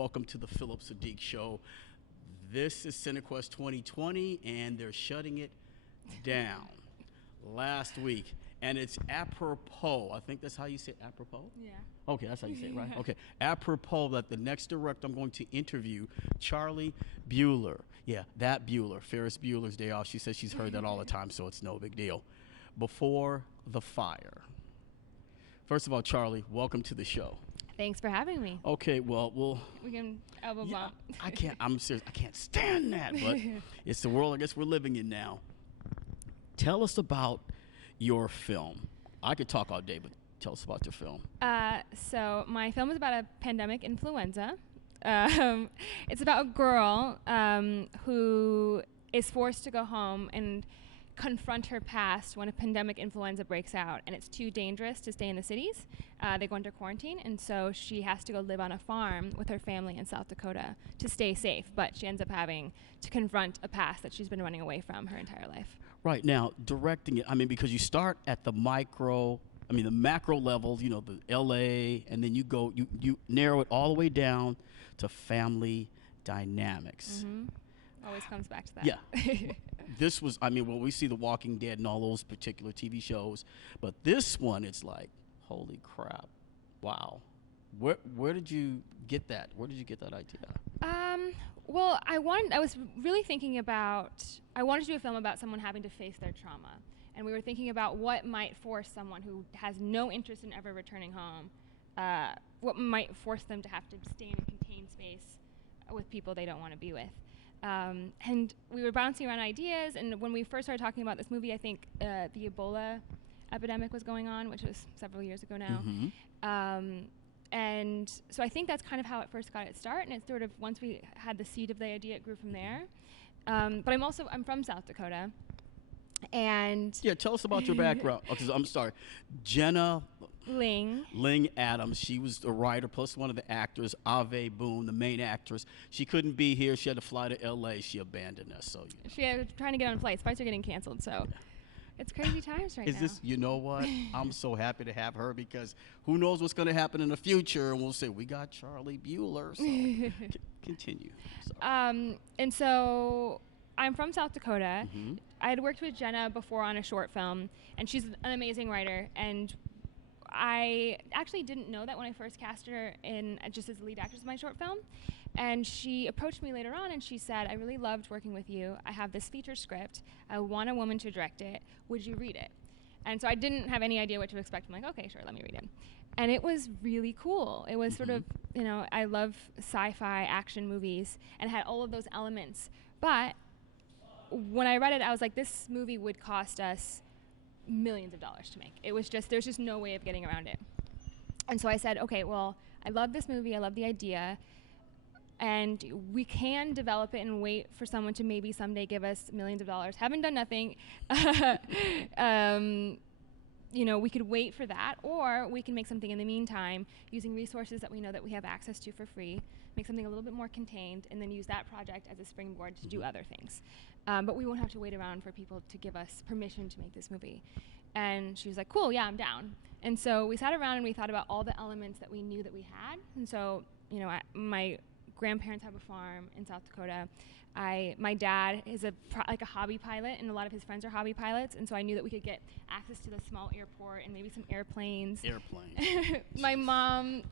welcome to the Phillip Siddiq Show. This is CineQuest 2020, and they're shutting it down last week. And it's apropos, I think that's how you say it, apropos? Yeah. Okay, that's how you say it, right? Okay, apropos that the next director I'm going to interview, Charlie Bueller. Yeah, that Bueller, Ferris Bueller's Day Off. She says she's heard that all the time, so it's no big deal. Before the Fire. First of all, Charlie, welcome to the show. Thanks for having me. Okay, well, we can elbow bump. I'm serious. I can't stand that, but it's the world I guess we're living in now. Tell us about your film. I could talk all day, but tell us about your film. So my film is about a pandemic influenza. It's about a girl who is forced to go home and confront her past when a pandemic influenza breaks out, and it's too dangerous to stay in the cities. They go into quarantine, and so she has to go live on a farm with her family in South Dakota to stay safe, but she ends up having to confront a past that she's been running away from her entire life. Right. Now, directing it, because you start at the the macro levels, the LA, and then you narrow it all the way down to family dynamics. Mm-hmm. Always comes back to that. Yeah. This was, we see The Walking Dead and all those particular TV shows, but this one, it's like, holy crap, wow. Where did you get that? Where did you get that idea? Well, I was really thinking about, I wanted to do a film about someone having to face their trauma. And we were thinking about what might force someone who has no interest in ever returning home, what might force them to have to stay in a contained space with people they don't want to be with. And we were bouncing around ideas, and when we first started talking about this movie, I think the Ebola epidemic was going on, which was several years ago now. Mm-hmm. And so I think that's kind of how it first got its start, and it sort of, once we had the seed of the idea, it grew from there. But I'm from South Dakota, and... Yeah, tell us about your background. Okay, I'm sorry. Jenna... Ling Adams. She was the writer plus one of the actors. Ave Boone, the main actress. She couldn't be here. She had to fly to L.A. She abandoned us. So she was trying to get on flights. Flights are getting canceled, so... It's crazy times right now. You know what? I'm so happy to have her because who knows what's going to happen in the future, and we'll say, we got Charlie Bueller, so continue. And so I'm from South Dakota. Mm-hmm. I had worked with Jenna before on a short film, and she's an amazing writer, and I actually didn't know that when I first cast her in just as the lead actress of my short film. And she approached me later on and she said, I really loved working with you. I have this feature script. I want a woman to direct it. Would you read it? And so I didn't have any idea what to expect. I'm like, okay, sure, let me read it. And it was really cool. It was sort of, I love sci-fi action movies and had all of those elements. But when I read it, I was like, this movie would cost us millions of dollars to make. It was just, there's just no way of getting around it. And so I said, okay, well, I love this movie. I love the idea. And we can develop it and wait for someone to maybe someday give us millions of dollars. Haven't done nothing. We could wait for that, or we can make something in the meantime using resources that we know that we have access to for free, make something a little bit more contained, and then use that project as a springboard to do other things. But we won't have to wait around for people to give us permission to make this movie. And she was like, cool, yeah, I'm down. And so we sat around and we thought about all the elements that we knew that we had. And so, my grandparents have a farm in South Dakota. My dad is a hobby pilot, and a lot of his friends are hobby pilots, and so I knew that we could get access to the small airport and maybe some airplanes. My mom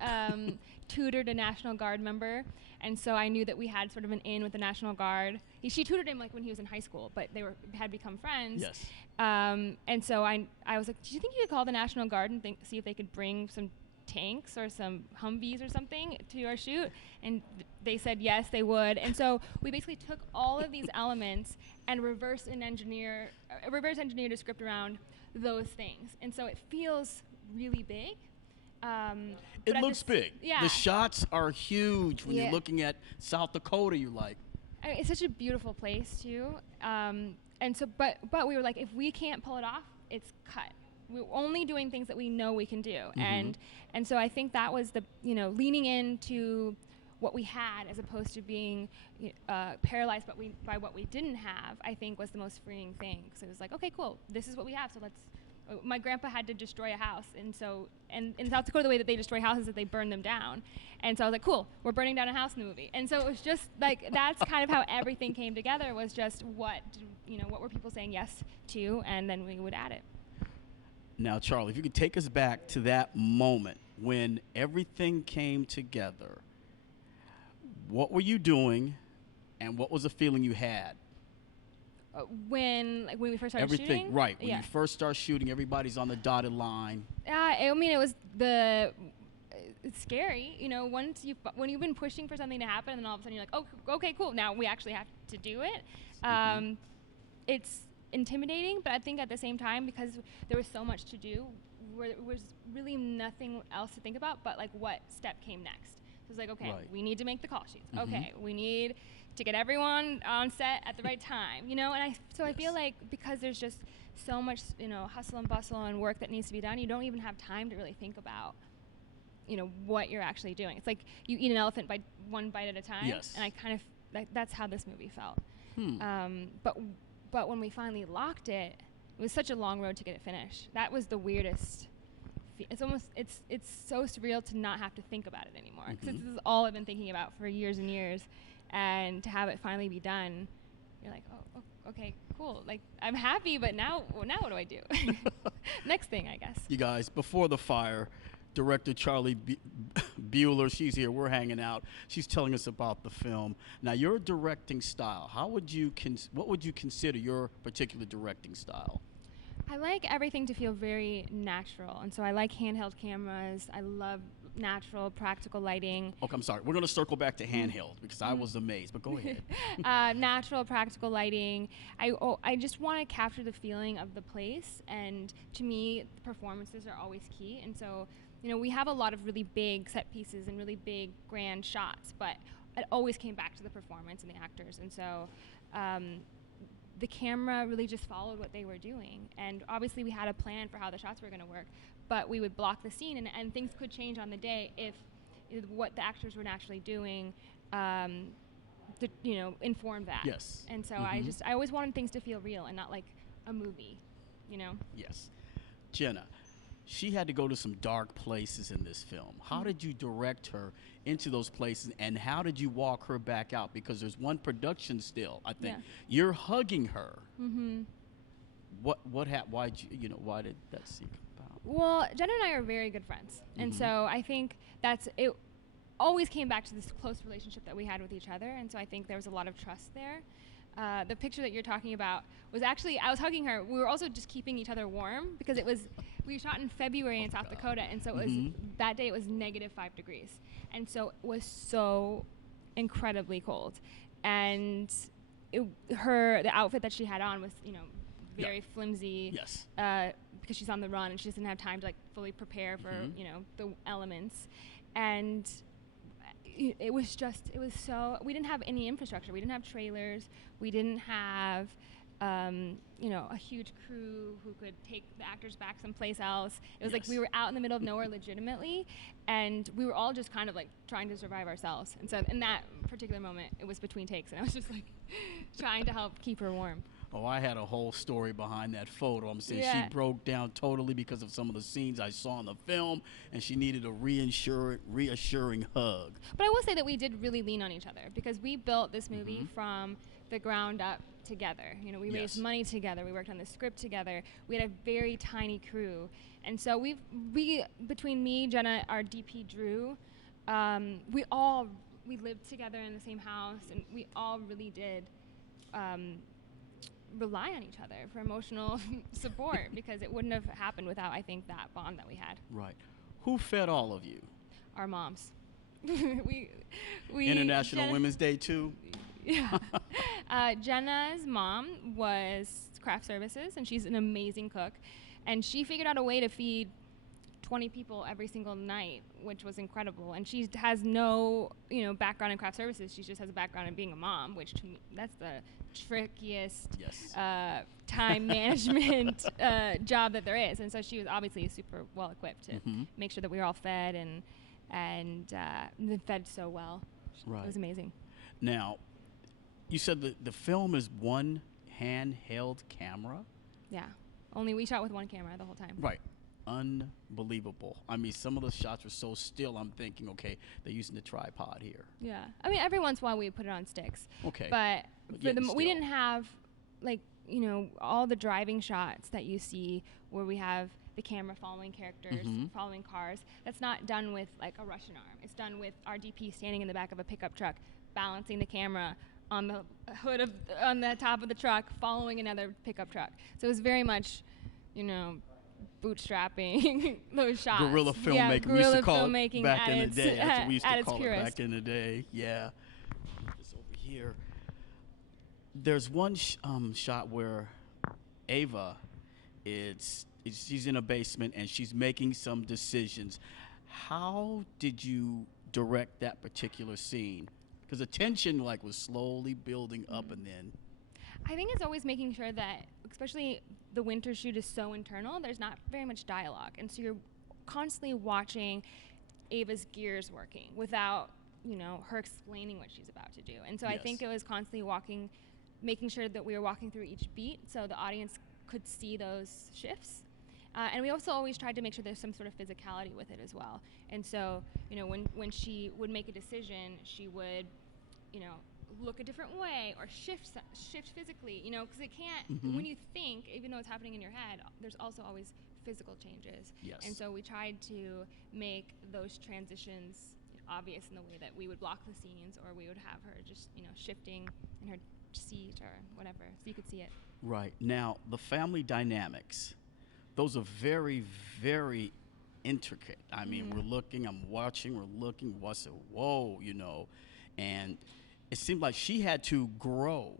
tutored a National Guard member, and so I knew that we had sort of an in with the National Guard. She tutored him when he was in high school, but they had become friends. Yes. And so I was like, do you think you could call the National Guard and see if they could bring some tanks or some Humvees or something to our shoot? And they said yes, they would. And so we basically took all of these elements and reverse engineered a script around those things. And so it feels really big. It looks big. Yeah. The shots are huge. When you're looking at South Dakota, you're like... it's such a beautiful place too. And so, but we were like, if we can't pull it off, it's cut. We're only doing things that we know we can do. Mm-hmm. And so I think that was the, leaning into what we had as opposed to being paralyzed by what we didn't have, I think was the most freeing thing. So it was like, okay, cool, this is what we have, so let's My grandpa had to destroy a house, and so, and in South Dakota, the way that they destroy houses is that they burn them down. And so I was like, cool, we're burning down a house in the movie. And so it was just like, that's kind of how everything came together, was just what were people saying yes to, and then we would add it. Now, Charlie, if you could take us back to that moment when everything came together, what were you doing, and what was the feeling you had? When we first started shooting? Everything, right. When you first start shooting, everybody's on the dotted line. I mean, it was it's scary, when you've been pushing for something to happen, and then all of a sudden you're like, oh, okay, cool, now we actually have to do it. It's intimidating, but I think at the same time, because there was so much to do, there was really nothing else to think about but like what step came next. So it's like, okay, we need to make the call sheets. Okay, we need to get everyone on set at the right time, and I feel like because there's just so much, hustle and bustle and work that needs to be done, you don't even have time to really think about, what you're actually doing. It's like you eat an elephant by one bite at a time. Yes. And I kind of, that's how this movie felt. But when we finally locked it, it was such a long road to get it finished. That was the weirdest. It's so surreal to not have to think about it anymore. Because this is all I've been thinking about for years and years. And to have it finally be done, you're like, oh, okay, cool. Like, I'm happy, but now what do I do? Next thing, I guess. You guys, before the fire, director Charlie Bueller, she's here. We're hanging out. She's telling us about the film. Now, your directing style, what would you consider your particular directing style? I like everything to feel very natural, and so I like handheld cameras. I love natural, practical lighting. Okay, I'm sorry. We're going to circle back to handheld because I was amazed, but go ahead. Natural, practical lighting. I just want to capture the feeling of the place, and to me, performances are always key. And so, we have a lot of really big set pieces and really big, grand shots, but it always came back to the performance and the actors. And so, the camera really just followed what they were doing. And obviously we had a plan for how the shots were going to work, but we would block the scene, and things could change on the day if what the actors were naturally doing, informed that. Yes. And so I always wanted things to feel real and not like a movie, Yes. Jenna, she had to go to some dark places in this film. How did you direct her into those places, and how did you walk her back out? Because there's one production still, I think. Yeah. You're hugging her. What happened? Why did that scene come about? Well, Jenna and I are very good friends, and so I think it always came back to this close relationship that we had with each other, and so I think there was a lot of trust there. The picture that you're talking about was actually, I was hugging her. We were also just keeping each other warm because we shot in February in South Dakota, and so it was, that day it was -5 degrees. And so it was so incredibly cold. And the outfit that she had on was, very flimsy. Yes. Because she's on the run and she doesn't have time to like fully prepare for, the elements. And it was so, we didn't have any infrastructure. We didn't have trailers. We didn't have, a huge crew who could take the actors back someplace else. It was like we were out in the middle of nowhere legitimately, and we were all just kind of like trying to survive ourselves. And so in that particular moment, it was between takes, and I was just like trying to help keep her warm. Oh, I had a whole story behind that photo. I'm saying she broke down totally because of some of the scenes I saw in the film, and she needed a reassuring hug. But I will say that we did really lean on each other, because we built this movie from the ground up together. We raised money together. We worked on the script together. We had a very tiny crew. And so we between me, Jenna, our DP Drew, we lived together in the same house, and we all really did rely on each other for emotional support, because it wouldn't have happened without, I think, that bond that we had. Right. Who fed all of you? Our moms. we International Women's Day too? Yeah. Jenna's mom was craft services, and she's an amazing cook, and she figured out a way to feed 20 people every single night, which was incredible. And she has no, background in craft services. She just has a background in being a mom, which to me, that's the trickiest time management job that there is. And so she was obviously super well equipped to make sure that we were all fed and fed so well. Right. It was amazing. Now, you said the film is one handheld camera? Yeah. Only we shot with one camera the whole time. Right. Unbelievable. I mean, some of the shots were so still. I'm thinking, okay, they're using the tripod here. Yeah. I mean, every once in a while we put it on sticks. Okay. But for yet we didn't have, like, you know, all the driving shots that you see where we have the camera following characters, following cars. That's not done with, like, a Russian arm. It's done with our DP standing in the back of a pickup truck, balancing the camera on the hood of, on the top of the truck, following another pickup truck. So it was very much, you know, bootstrapping those shots. Guerrilla filmmaking. Yeah, We used to guerrilla call filmmaking it back in the day. That's what we used to call it purest. back in the day. Yeah. This over here. There's one shot where Ava, she's in a basement and she's making some decisions. How did you direct that particular scene? Because the tension was slowly building up, and then I think it's always making sure that, especially the winter shoot is so internal, there's not very much dialogue. And so you're constantly watching Ava's gears working without, you know, her explaining what she's about to do. And so I think it was constantly making sure that we were walking through each beat so the audience could see those shifts. And we also always tried to make sure there's some sort of physicality with it as well. And so, you know, when she would make a decision, she would, you know, look a different way or shift physically, you know, because it can't, when you think, even though it's happening in your head, there's also always physical changes. Yes. And so we tried to make those transitions obvious in the way that we would block the scenes, or we would have her just, you know, shifting in her seat or whatever, so you could see it. Right. Now, the family dynamics, those are very, very intricate. I mean, we're looking, I'm watching, we're looking, whoa, you know, and it seemed like she had to grow.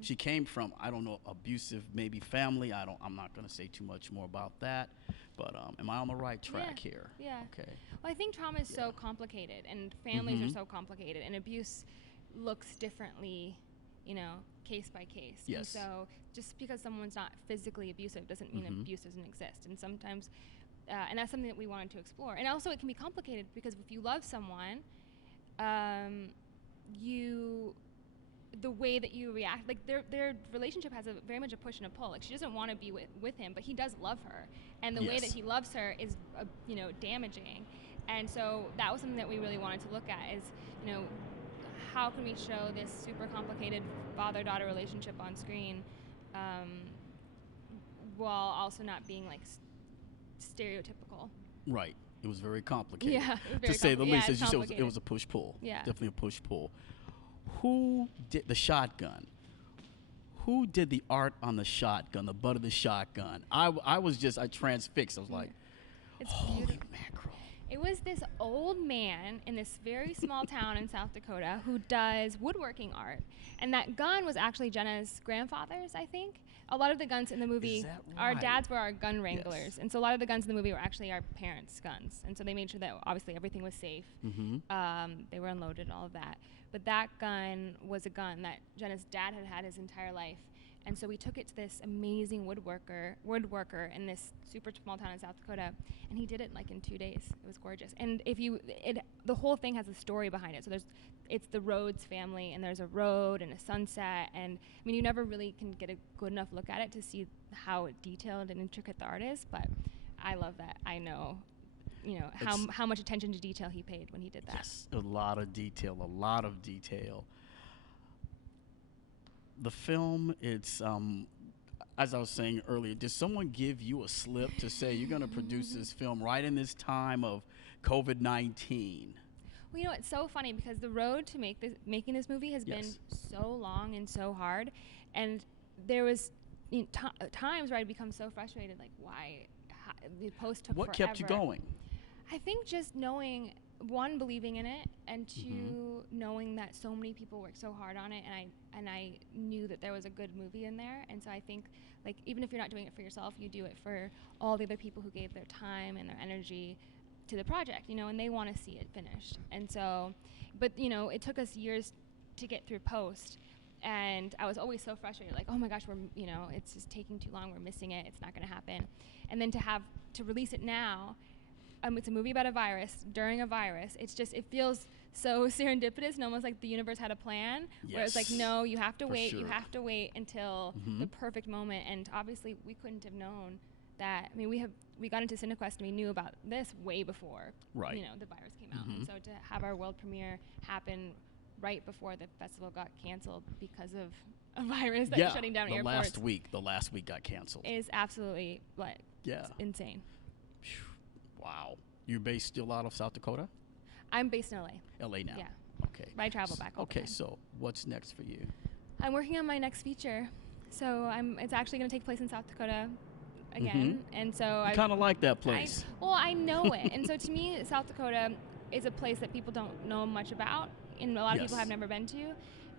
She came from, I don't know, abusive maybe family. I'm not going to say too much more about that, but am I on the right track here? Yeah. Okay. Well, I think trauma is so complicated, and families are so complicated, and abuse looks differently, you know, case by case. Yes. And so just because someone's not physically abusive doesn't mean abuse doesn't exist. And sometimes, and that's something that we wanted to explore. And also it can be complicated because if you love someone, the way that you react, like their relationship has very much a push and a pull. Like she doesn't want to be with him, but he does love her, and the way that he loves her is you know, damaging. And so that was something that we really wanted to look at is, you know, how can we show this super complicated father-daughter relationship on screen while also not being like stereotypical. Right. It was very complicated. Yeah, it was very to say the least. yeah, As you said, it was a push-pull. Yeah. Definitely a push-pull. Who did the shotgun? Who did the art on the shotgun, the butt of the shotgun? I transfixed. I was like, It's holy beautiful. mackerel. It was this old man in this very small town in South Dakota who does woodworking art. And that gun was actually Jenna's grandfather's, I think. A lot of the guns in the movie, Is that our right? dads were our gun wranglers. Yes. And so a lot of the guns in the movie were actually our parents' guns. And so they made sure that obviously everything was safe. They were unloaded and all of that. But that gun was a gun that Jenna's dad had had his entire life. And so we took it to this amazing woodworker in this super small town in South Dakota, and he did it like in 2 days. It was gorgeous. And the whole thing has a story behind it. So it's the Rhodes family, and there's a road and a sunset, and I mean, you never really can get a good enough look at it to see how detailed and intricate the art is, but I love that. I know, you know, how much attention to detail he paid when he did that. Yes, a lot of detail. The film, it's, as I was saying earlier, did someone give you a slip to say you're going to produce this film right in this time of COVID-19? Well, you know, it's so funny because the road to making this movie has been so long and so hard, and there was times where I'd become so frustrated, like the post took What forever. kept you going? I think just knowing, one, believing in it, and two, knowing that so many people worked so hard on it, and I knew that there was a good movie in there. And so I think, like, even if you're not doing it for yourself, you do it for all the other people who gave their time and their energy to the project, you know, and they want to see it finished. And so, but, you know, it took us years to get through post, and I was always so frustrated, like, oh my gosh, it's just taking too long, we're missing it, it's not going to happen. And then to release it now, it's a movie about a virus, during a virus, it feels so serendipitous and almost like the universe had a plan. Yes. Where it's like, no, you have to For wait. sure. You have to wait until the perfect moment. And obviously, we couldn't have known that. I mean, we got into CineQuest and we knew about this way before, Right. you know, the virus came out. And so to have our world premiere happen right before the festival got canceled because of a virus that was shutting down airports. The last week got canceled. Is absolutely like Yeah. insane. Wow. You're based still out of South Dakota? I'm based in LA. LA now. Yeah. Okay. But I travel back all the Okay, time. so what's next for you? I'm working on my next feature. So it's actually going to take place in South Dakota again. And so I kind of like that place. I know it. And so to me, South Dakota is a place that people don't know much about, and a lot of people have never been to.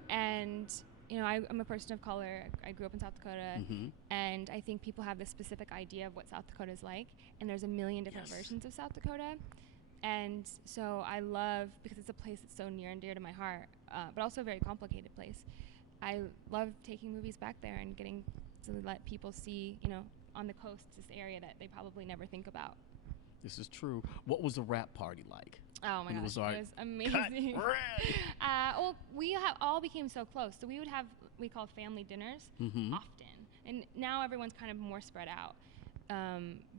And you know, I'm a person of color. I grew up in South Dakota, and I think people have this specific idea of what South Dakota is like, and there's a million different versions of South Dakota. And so I love, because it's a place that's so near and dear to my heart, but also a very complicated place. I love taking movies back there and getting to let people see, you know, on the coast, this area that they probably never think about. This is true. What was the rap party like? Oh my gosh, was it was amazing. Well, we all became so close. So we would have, we call family dinners often. And now everyone's kind of more spread out.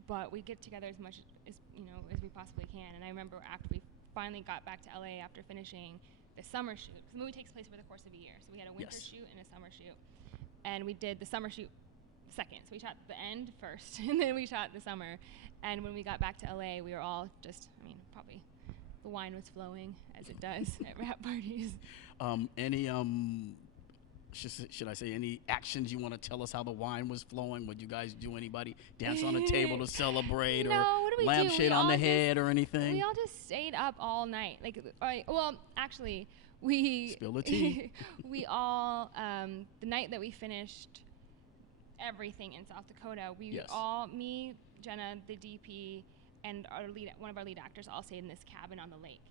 But we get together as much as, you know, as we possibly can. And I remember after we finally got back to LA after finishing the summer shoot, because the movie takes place over the course of a year. So we had a winter shoot and a summer shoot. And we did the summer shoot second. So we shot the end first, and then we shot the summer. And when we got back to LA, we were all just, I mean, probably the wine was flowing, as it does at rap parties. Any, should I say, any actions you want to tell us how the wine was flowing? Would you guys do anybody dance on a table to celebrate, No, or what do we do? lampshade on the head or anything? We all just stayed up all night. Well, actually, we Spill the tea. we all the night that we finished everything in South Dakota, we all, me, Jenna, the DP, and one of our lead actors all stayed in this cabin on the lake.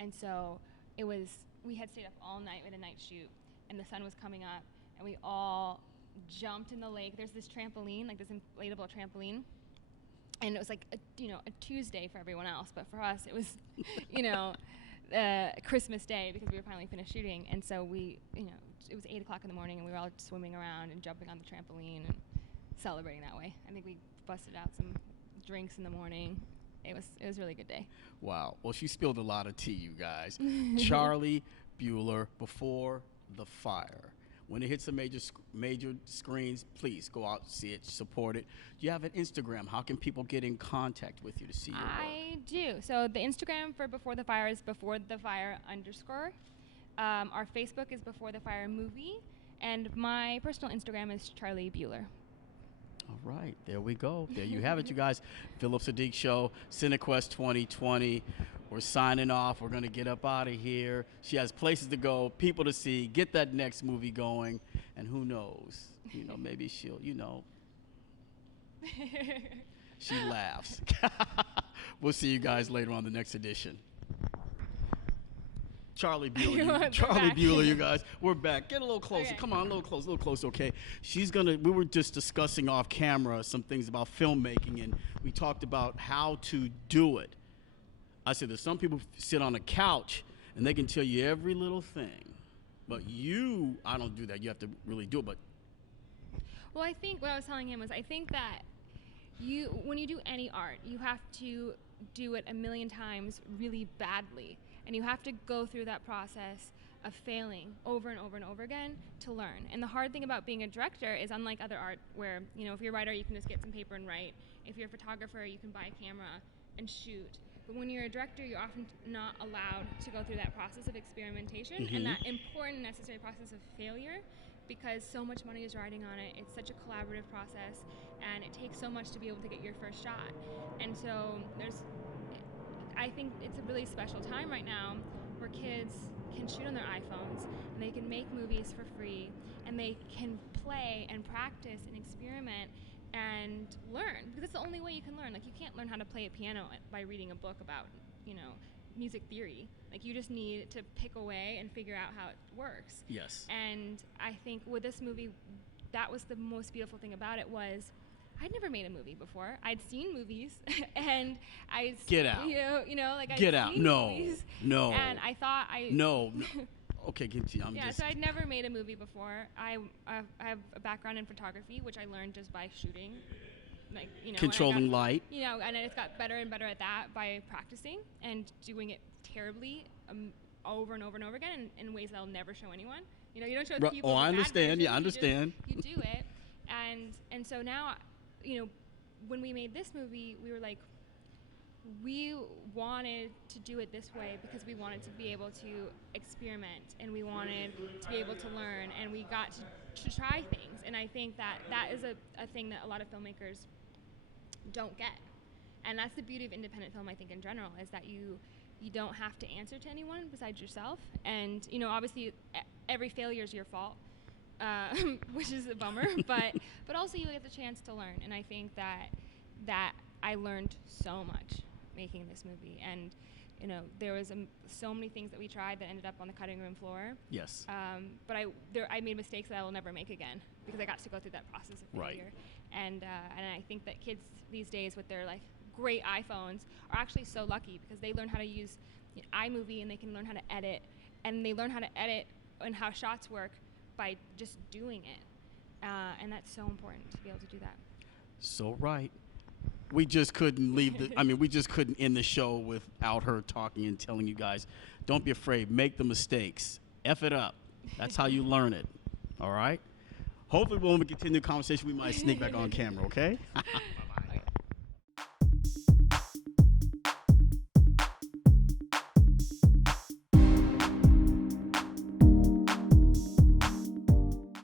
And so we had stayed up all night with a night shoot, and the sun was coming up, and we all jumped in the lake. There's this trampoline, like this inflatable trampoline, and it was like a Tuesday for everyone else, but for us it was, Christmas Day, because we were finally finished shooting. And so we, it was 8 o'clock in the morning, and we were all swimming around and jumping on the trampoline and celebrating that way. I think we busted out some drinks in the morning. It was a really good day. Wow. Well, she spilled a lot of tea, you guys. Charlie Bueller, Before the Fire. When it hits the major screens, please go out, see it, support it. Do you have an Instagram? How can people get in contact with you to see your work? I do. So the Instagram for Before the Fire is BeforeTheFire_. Our Facebook is Before the Fire Movie, and my personal Instagram is Charlie Bueller. All right, there we go. There you have it, you guys. Phillip Siddiq Show, CineQuest 2020. We're signing off. We're going to get up out of here. She has places to go, people to see, get that next movie going, and who knows? Maybe she'll, she laughs. We'll see you guys later on the next edition. Charlie Bueller, you guys. We're back. Get a little closer. Okay. Come on, a little closer, okay? We were just discussing off camera some things about filmmaking, and we talked about how to do it. I said that some people sit on a couch and they can tell you every little thing. But I don't do that. You have to really do it. But well, I think what I was telling him was, I think that when you do any art, you have to do it a million times really badly. And you have to go through that process of failing over and over and over again to learn. And the hard thing about being a director is, unlike other art where, if you're a writer, you can just get some paper and write. If you're a photographer, you can buy a camera and shoot. But when you're a director, you're often not allowed to go through that process of experimentation and that important, necessary process of failure, because so much money is riding on it. It's such a collaborative process, and it takes so much to be able to get your first shot. And so I think it's a really special time right now where kids can shoot on their iPhones, and they can make movies for free, and they can play and practice and experiment and learn, because it's the only way you can learn. Like, you can't learn how to play a piano by reading a book about, music theory. Like, you just need to pick away and figure out how it works. yes. And I think with this movie, that was the most beautiful thing about it, was I'd never made a movie before. I'd seen movies, and Get out. Like Get I'd out. seen No. movies, No. and I thought No. Okay, continue. So I'd never made a movie before. I have a background in photography, which I learned just by shooting, like controlling light. And I just got better and better at that by practicing and doing it terribly over and over and over again in ways that I'll never show anyone. You don't show people. I understand. Yeah, I understand. You do it, and so now, when we made this movie, we were like, we wanted to do it this way because we wanted to be able to experiment, and we wanted to be able to learn, and we got to try things. And I think that is a thing that a lot of filmmakers don't get. And that's the beauty of independent film, I think, in general, is that you don't have to answer to anyone besides yourself. And, obviously every failure is your fault, which is a bummer, but also you get the chance to learn. And I think that I learned so much making this movie. And, there was so many things that we tried that ended up on the cutting room floor. Yes. But I made mistakes that I will never make again because I got to go through that process of failure. Right. And I think that kids these days with their great iPhones are actually so lucky because they learn how to use iMovie, and they can learn how to edit, and they learn how to edit and how shots work by just doing it. And that's so important to be able to do that. So right. We just couldn't we just couldn't end the show without her talking and telling you guys, don't be afraid, make the mistakes, F it up. That's how you learn it. All right? Hopefully when we continue the conversation, we might sneak back on camera, okay?